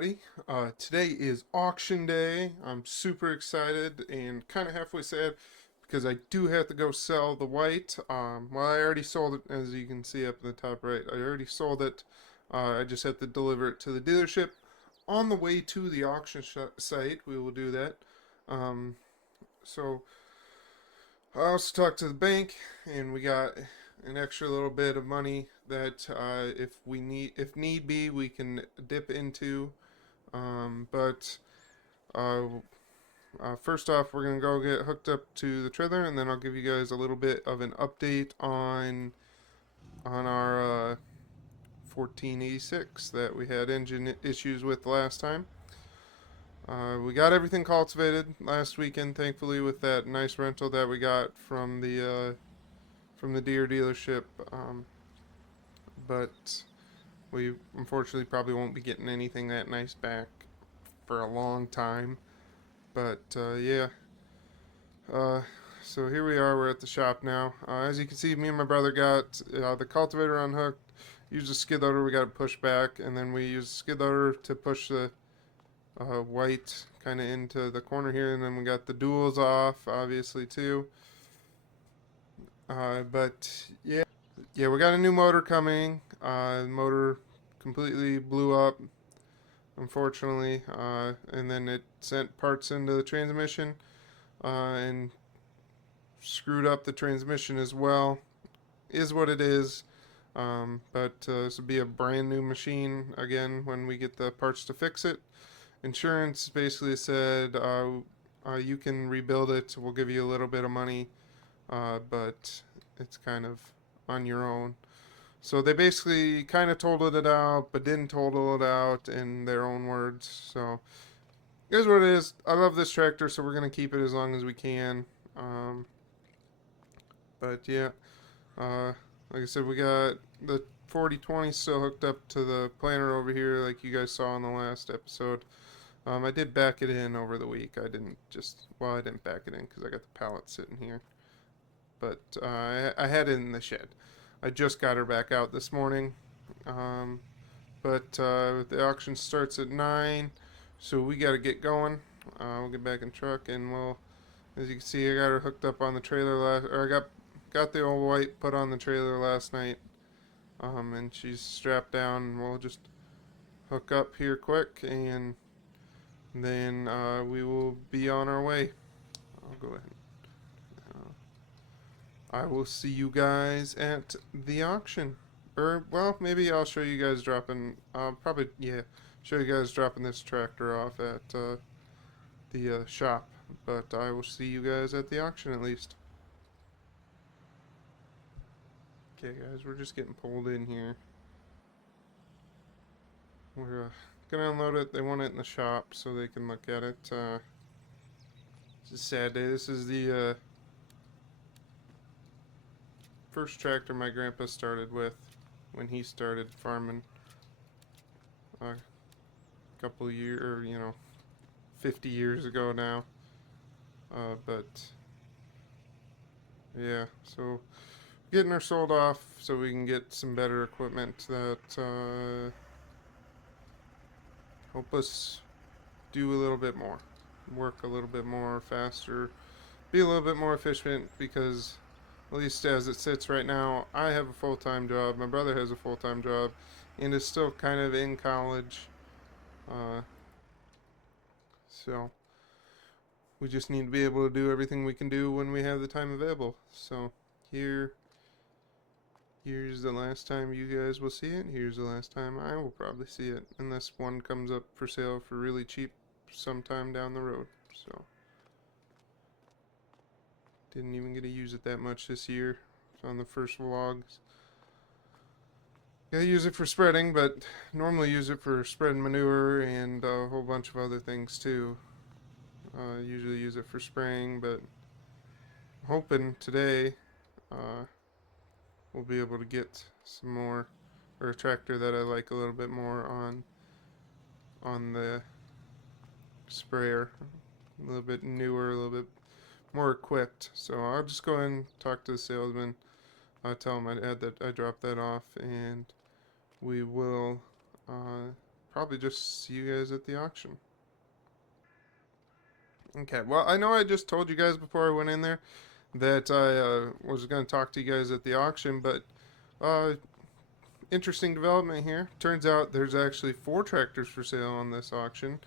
everybody. Today is auction day. I'm super excited and kind of halfway sad because I do have to go sell the white. Well, I already sold it, as you can see up in the top right. I already sold it. I just have to deliver it to the dealership. On the way to the auction site, we will do that. So I also talked to the bank, and we got an extra little bit of money that if need be, we can dip into. But uh, First off, we're gonna go get hooked up to the trailer, and then I'll give you guys a little bit of an update on our 1486 that we had engine issues with last time. We got everything cultivated last weekend, thankfully, with that nice rental that we got from the Deere dealership. But we unfortunately probably won't be getting anything that nice back for a long time. But yeah, uh, so here we are. We're at the shop now. As you can see, me and my brother got the cultivator unhooked. Used a skid loader. We got to push back, and then we used a skid loader to push the white kind of into the corner here, and then we got the duals off, obviously too. But yeah, we got a new motor coming. The motor completely blew up, unfortunately, and then it sent parts into the transmission and screwed up the transmission as well. Is what it is. But This will be a brand new machine again when we get the parts to fix it. Insurance basically said you can rebuild it. We'll give you a little bit of money, but it's kind of on your own. So they basically kind of totaled it out, but didn't total it out in their own words. So here's what it is. I love this tractor, so we're gonna keep it as long as we can. Um, but yeah, uh, like I said, we got the 4020 still hooked up to the planter over here, like you guys saw in the last episode. I did back it in over the week. I didn't back it in because I got the pallet sitting here. But I had it in the shed. I just got her back out this morning. Um, but the auction starts at 9, so we got to get going. We'll get back in truck, and as you can see, I got her hooked up on the trailer or I got the old white put on the trailer last night. And she's strapped down, and we'll just hook up here quick, and then we will be on our way. I'll go ahead. I will see you guys at the auction. Or, well, maybe I'll show you guys dropping, probably, yeah, show you guys dropping this tractor off at the shop. But I will see you guys at the auction at least. Okay, guys, we're just getting pulled in here. We're gonna unload it. They want it in the shop so they can look at it. It's a sad day. This is the first tractor my grandpa started with when he started farming a couple of years, or 50 years ago now. But yeah, so getting her sold off so we can get some better equipment that help us do a little bit more, work a little bit more faster, be a little bit more efficient because at least as it sits right now, I have a full-time job, my brother has a full-time job, and is still kind of in college. Uh, so we just need to be able to do everything we can do when we have the time available. So here's the last time you guys will see it. Here's the last time I will probably see it, unless one comes up for sale for really cheap sometime down the road. So didn't even get to use it that much this year on the first vlogs. Yeah, I use it for spreading, but normally use it for spreading manure and a whole bunch of other things too. Usually use it for spraying, but I'm hoping today we'll be able to get some more, or a tractor that I like a little bit more on the sprayer. A little bit newer, a little bit more equipped. So I'll just go ahead and talk to the salesman. Tell him I dropped that off, and we will probably just see you guys at the auction. Okay, well, I know I just told you guys before I went in there that I was going to talk to you guys at the auction, but uh, interesting development here. Turns out there's actually 4 tractors for sale on this auction,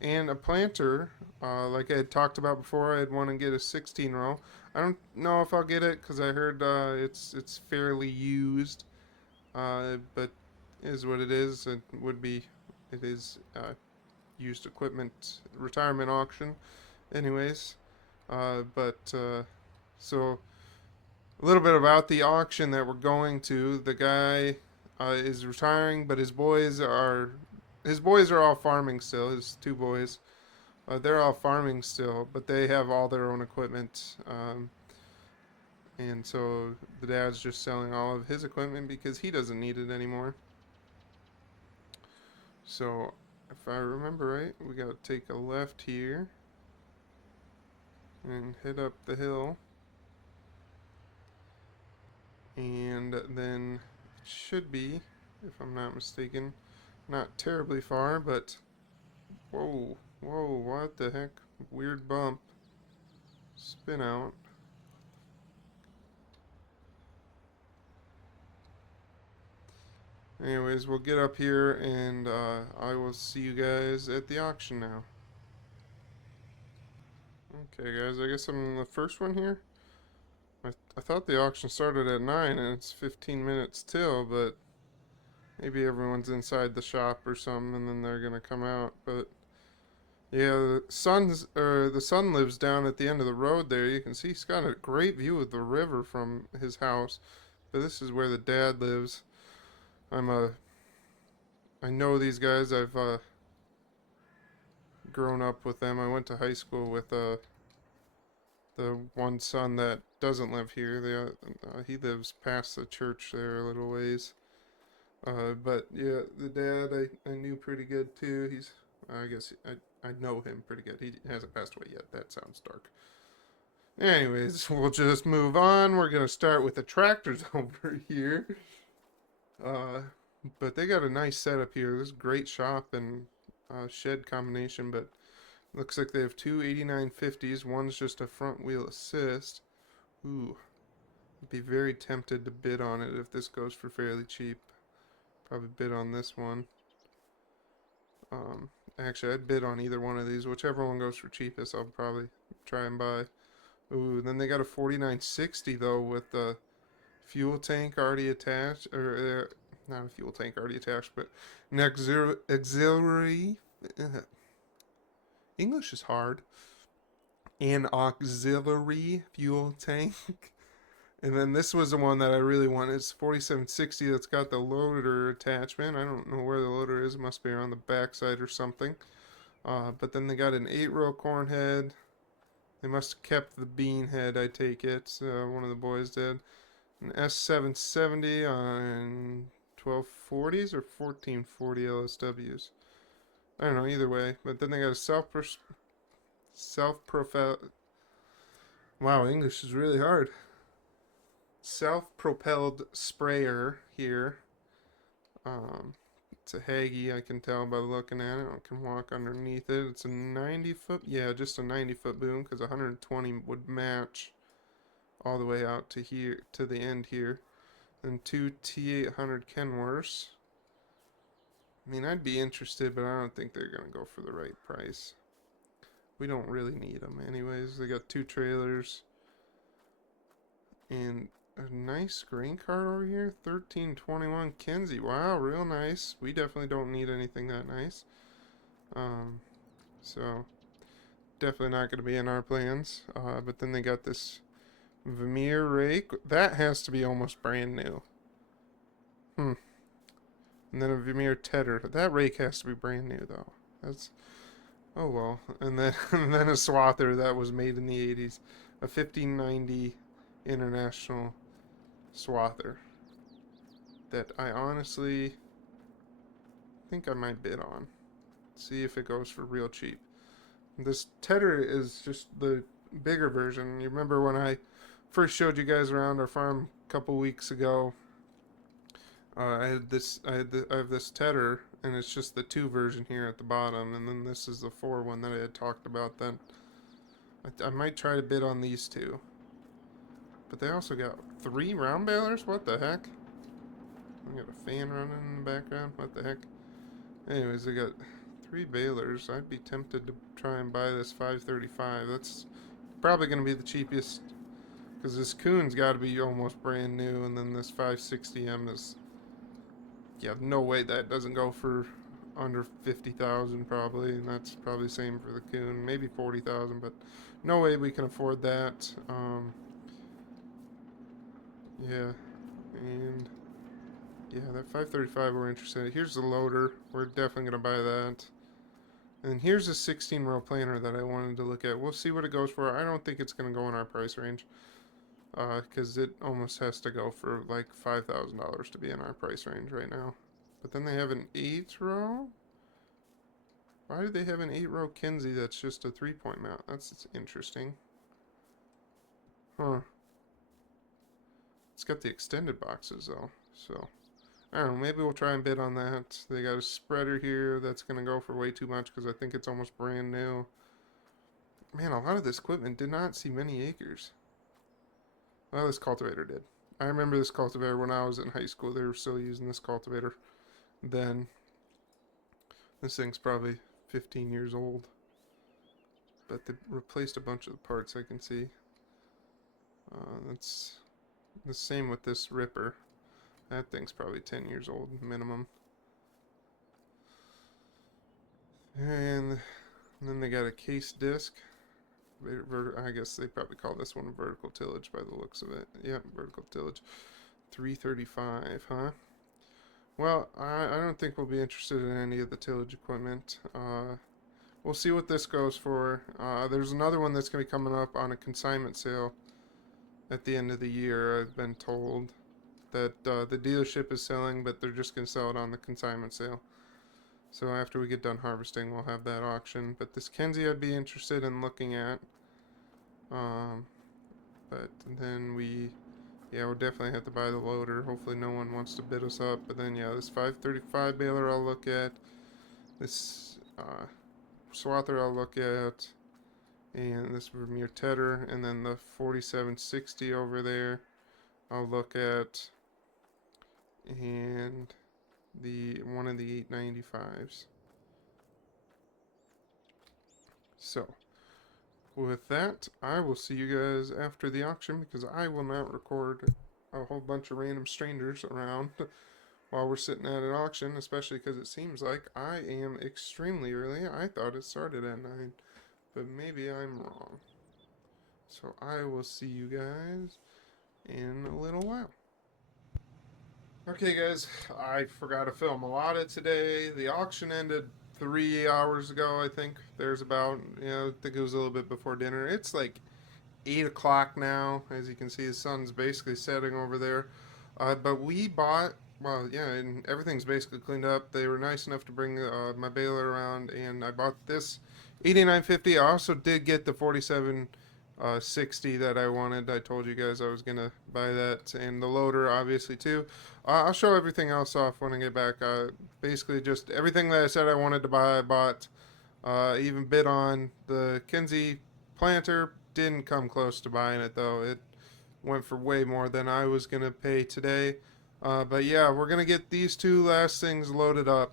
and a planter. Like I had talked about before, I'd want to get a 16 row. I don't know if I'll get it because I heard it's fairly used, but is what it is. It would be, it is used equipment retirement auction, anyways. So a little bit about the auction that we're going to. The guy is retiring, but his boys are all farming still. His 2 boys, they're all farming still, but they have all their own equipment. And so the dad's just selling all of his equipment because he doesn't need it anymore. So if I remember right, we gotta take a left here and head up the hill. And then it should be, if I'm not mistaken, not terribly far, but whoa, what the heck? Weird bump. Spin out. Anyways, we'll get up here and I will see you guys at the auction now. Okay, guys, I guess I'm the first one here. I thought the auction started at 9 and it's 15 minutes till, but maybe everyone's inside the shop or something and then they're gonna come out. But yeah, the son lives down at the end of the road there. You can see he's got a great view of the river from his house. But this is where the dad lives. I know these guys. I've grown up with them. I went to high school with the one son that doesn't live here. He lives past the church there a little ways. But yeah, the dad I knew pretty good too. I guess I know him pretty good. He hasn't passed away yet. That sounds dark. Anyways, we'll just move on. We're gonna start with the tractors over here. But they got a nice setup here. This is a great shop and shed combination, but looks like they have 2 8950s. One's just a front wheel assist. Ooh, I'd be very tempted to bid on it if this goes for fairly cheap. Probably bid on this one. Actually, I'd bid on either one of these. Whichever one goes for cheapest, I'll probably try and buy. Ooh, then they got a 4960 though with the fuel tank already attached, or not a fuel tank already attached, but an auxiliary. English is hard. An auxiliary fuel tank. And then this was the one that I really wanted. It's 4760 that's got the loader attachment. I don't know where the loader is. It must be around the backside or something. But then they got an 8-row corn head. They must have kept the bean head, I take it. One of the boys did. An S770 on 1240s or 1440 LSWs. I don't know, either way. But then they got a self-propelled. Wow, English is really hard. Self-propelled sprayer here. It's a Hagee, I can tell by looking at it. I can walk underneath it. It's a 90-foot, yeah, just a 90-foot boom because 120 would match all the way out to here, to the end here. And 2 T800 Kenworths. I mean, I'd be interested, but I don't think they're gonna go for the right price. We don't really need them, anyways. They got 2 trailers and a nice grain cart over here, 1321 Kenzie. Wow, real nice. We definitely don't need anything that nice. So definitely not going to be in our plans. But then they got this Vermeer rake. That has to be almost brand new. And then a Vermeer tedder. That rake has to be brand new though. That's oh well. And then and then a swather that was made in the 80s. A 1590 International swather that I honestly think I might bid on. See if it goes for real cheap. This tedder is just the bigger version. You remember when I first showed you guys around our farm a couple weeks ago? I have this Tedder, and it's just the 2 version here at the bottom, and then this is the 4 one that I had talked about then. I might try to bid on these two. But they also got 3 round balers? What the heck? I got a fan running in the background? What the heck? Anyways, they got 3 balers. I'd be tempted to try and buy this 535. That's probably going to be the cheapest, because this Kuhn's got to be almost brand new, and then this 560M is, yeah, no way that doesn't go for under 50,000 probably, and that's probably the same for the Kuhn, maybe 40,000, but no way we can afford that. Yeah, and yeah, that 535 we're interested in. Here's the loader. We're definitely going to buy that. And here's a 16 row planter that I wanted to look at. We'll see what it goes for. I don't think it's going to go in our price range, because it almost has to go for like $5,000 to be in our price range right now. But then they have an 8 row. Why do they have an 8 row Kinze that's just a 3-point mount? That's interesting. Huh. It's got the extended boxes though, so I don't know, maybe we'll try and bid on that. They got a spreader here that's going to go for way too much because I think it's almost brand new. Man, a lot of this equipment did not see many acres. Well, this cultivator did. I remember this cultivator when I was in high school. They were still using this cultivator then. This thing's probably 15 years old. But they replaced a bunch of the parts, I can see. That's the same with this ripper. That thing's probably 10 years old minimum. And then they got a case disc. I guess they probably call this one a vertical tillage by the looks of it. Yeah, vertical tillage. 335, huh? Well, I don't think we'll be interested in any of the tillage equipment. We'll see what this goes for. There's another one that's going to be coming up on a consignment sale at the end of the year, I've been told. That the dealership is selling, but they're just going to sell it on the consignment sale. So after we get done harvesting, we'll have that auction. But this Kinze I'd be interested in looking at. But then we'll definitely have to buy the loader. Hopefully no one wants to bid us up. But then, yeah, this 535 baler I'll look at. This swather I'll look at. And this Vermeer Tedder. And then the 4760 over there I'll look at. And one of the 895s. So, with that, I will see you guys after the auction, because I will not record a whole bunch of random strangers around while we're sitting at an auction, especially because it seems like I am extremely early. I thought it started at 9, but maybe I'm wrong. So I will see you guys in a little while. Okay, guys, I forgot to film a lot of today. The auction ended 3 hours ago, I think. There's about, I think it was a little bit before dinner. It's like 8 o'clock now. As you can see, the sun's basically setting over there. But we bought, well, yeah, and everything's basically cleaned up. They were nice enough to bring my baler around, and I bought this 8950. I also did get the 4760 that I wanted. I told you guys I was going to buy that, and the loader, obviously, too. I'll show everything else off when I get back. Basically, just everything that I said I wanted to buy, I bought. Even bid on the Kinze planter. Didn't come close to buying it, though. It went for way more than I was going to pay today. But yeah, we're going to get these 2 last things loaded up.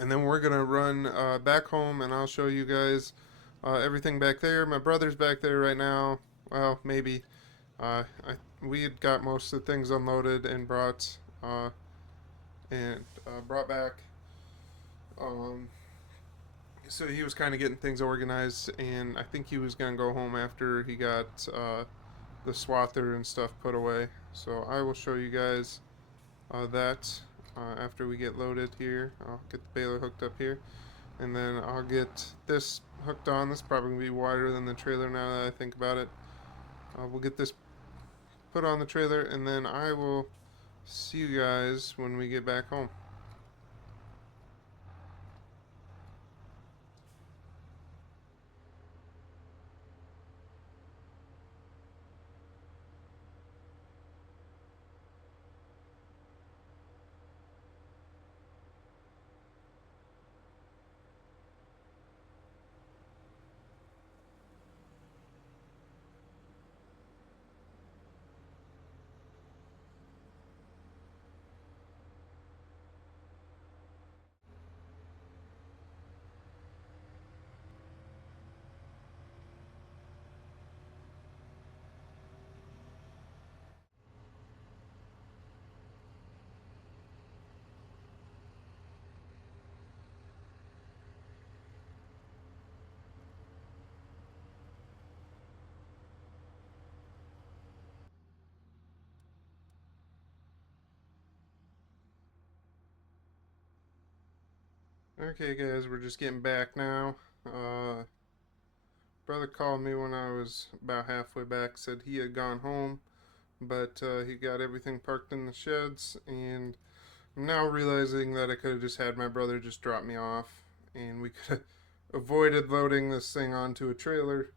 And then we're going to run back home, and I'll show you guys everything back there. My brother's back there right now. Well, maybe. We had got most of the things unloaded and brought back. So he was kind of getting things organized, and I think he was gonna go home after he got the swather and stuff put away. So I will show you guys that after we get loaded here. I'll get the baler hooked up here, and then I'll get this hooked on. This is probably gonna be wider than the trailer now that I think about it. We'll get this put on the trailer, and then I will see you guys when we get back home. Okay, guys, we're just getting back now. Brother called me when I was about halfway back, said he had gone home, but he got everything parked in the sheds, and I'm now realizing that I could have just had my brother just drop me off, and we could have avoided loading this thing onto a trailer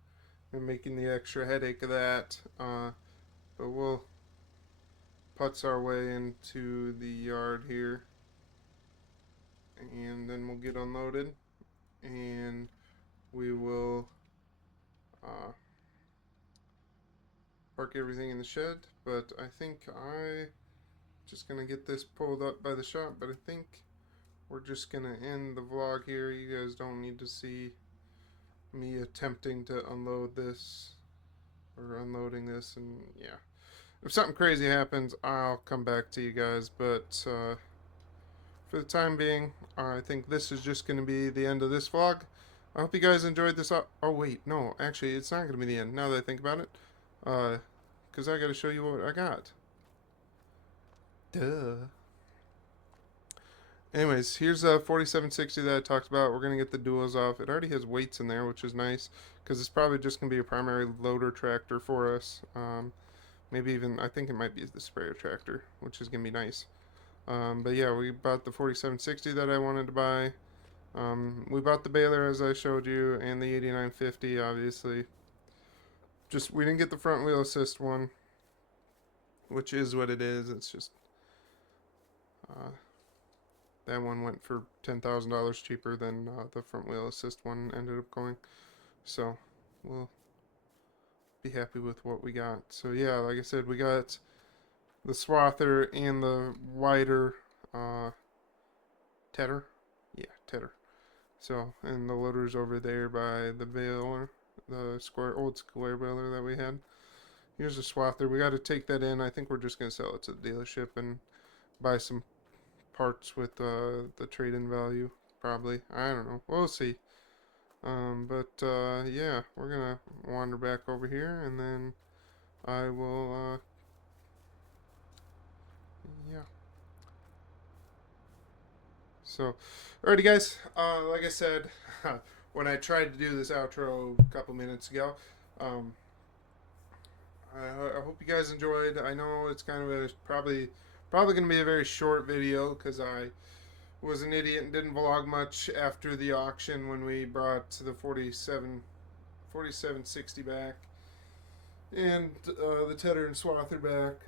and making the extra headache of that. But we'll putz our way into the yard here, and then we'll get unloaded, and we will park everything in the shed. But I think I just gonna get this pulled up by the shop, but I think we're just gonna end the vlog here. You guys don't need to see me attempting to unload this or unloading this, and yeah, if something crazy happens, I'll come back to you guys. But for the time being, I think this is just going to be the end of this vlog. I hope you guys enjoyed this. Oh wait, no, actually, it's not going to be the end. Now that I think about it, because I got to show you what I got. Duh. Anyways, here's a 4760 that I talked about. We're going to get the duals off. It already has weights in there, which is nice, because it's probably just going to be a primary loader tractor for us. Maybe even, I think it might be the sprayer tractor, which is going to be nice. But yeah, we bought the 4760 that I wanted to buy. We bought the baler, as I showed you, and the 8950, obviously. Just, we didn't get the front wheel assist one, which is what it is. It's just, that one went for $10,000 cheaper than the front wheel assist one ended up going. So, we'll be happy with what we got. So yeah, like I said, we got the swather and the wider tedder. Yeah, tedder. So, and the loader's over there by the baler, the old square baler that we had. Here's a swather. We got to take that in. I think we're just going to sell it to the dealership and buy some parts with the trade-in value, probably. I don't know. We'll see. Yeah, we're going to wander back over here, and then I will, yeah. So, alrighty guys, like I said, when I tried to do this outro a couple minutes ago, I hope you guys enjoyed. I know it's kind of a probably going to be a very short video because I was an idiot and didn't vlog much after the auction when we brought the 4760 back and the tedder and swather back.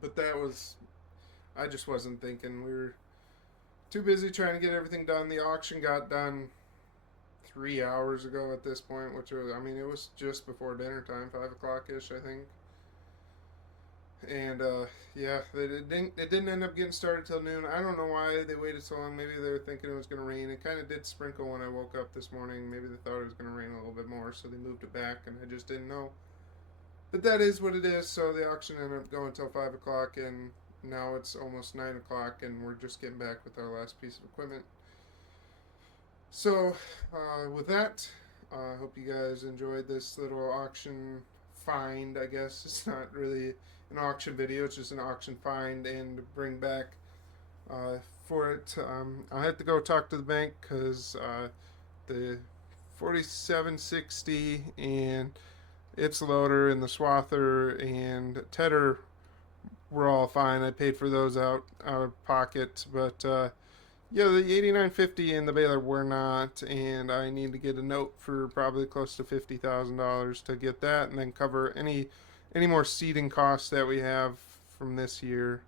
But that was, I just wasn't thinking. We were too busy trying to get everything done. The auction got done 3 hours ago at this point, which was, I mean, it was just before dinner time, 5 o'clock ish, I think. And yeah, it didn't end up getting started till noon. I don't know why they waited so long. Maybe they were thinking it was going to rain. It kind of did sprinkle when I woke up this morning. Maybe they thought it was going to rain a little bit more, so they moved it back, and I just didn't know. But that is what it is. So the auction ended up going till 5 o'clock, and now it's almost 9 o'clock, and we're just getting back with our last piece of equipment. So with that, I hope you guys enjoyed this little auction find. I guess it's not really an auction video, it's just an auction find and bring back for it. I have to go talk to the bank because the 4760 and its loader and the swather and tedder were all fine. I paid for those out of pocket, but yeah, the 8950 and the baler were not, and I need to get a note for probably close to $50,000 to get that, and then cover any more seeding costs that we have from this year.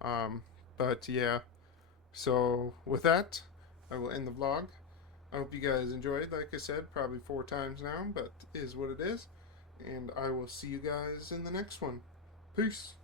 But yeah, so with that, I will end the vlog. I hope you guys enjoyed. Like I said, probably 4 times now, but it is what it is. And I will see you guys in the next one. Peace.